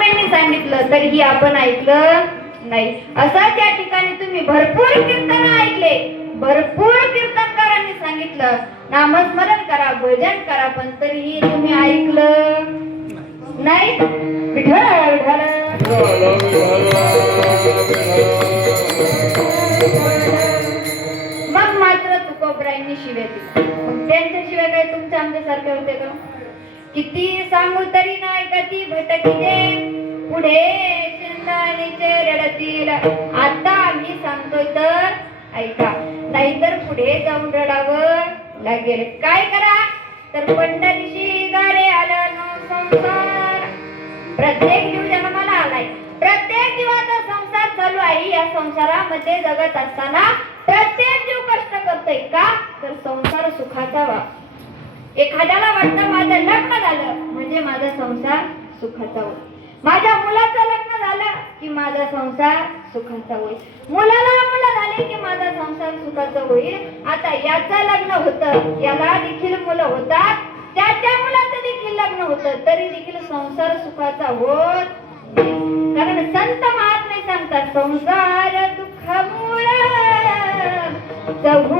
महात्म्यांनी सांगितलं तरीही आपण ऐकलं नाही. असं त्या ठिकाणी तुम्ही भरपूर कीर्तन ऐकले. भरपूर कीर्तनकारांनी सांगितलं. नामस्मरण करा भजन करा पण तरीही तुम्ही ऐकलं नाही. विठ्ठल मग मात्र तुकोबरायांनी शिव्या दिल्या त्यांच्या शिवाय काय तुमच्या आमच्यासारखे होते का? किती सांगू तरी नाही कधी भटकीने पुढे शेंदाणीचे रडतील आता आम्ही सांगतोय तर ऐका नाहीतर पुढे जाऊन रडावं लागेल. काय करा? तर पंढरीशी गारे आलं नो संसार. प्रत्येक जीव जन्माला आलाय. प्रत्येक जीवाचा संसार चालू आहे. या संसारामध्ये जगत असताना प्रत्येक जीव कष्ट करतोय का? तर संसार सुखाचा वा. एखाद्याला वाटतं माझं लग्न झालं म्हणजे माझा संसार सुखाचा होईल माझ्या मुलाचं लग्न झालं की माझा संसार सुखाचा होईल. मुलाला मुलं झाले की माझा संसार सुखाचा होईल. आता याचं लग्न होतं. याला देखील मुलं होतात. त्याच्या मुलाचं देखील लग्न होतं. तरी देखील संसार सुखाचा होत कारण संत महात्मे सांगतात संसार दुःखामुळ चहूकडे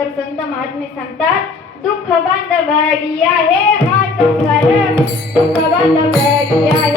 तर संत महात्मे सांगतात दुःख बांधवाडी आहे हा दुःख बांधवाडी आहे.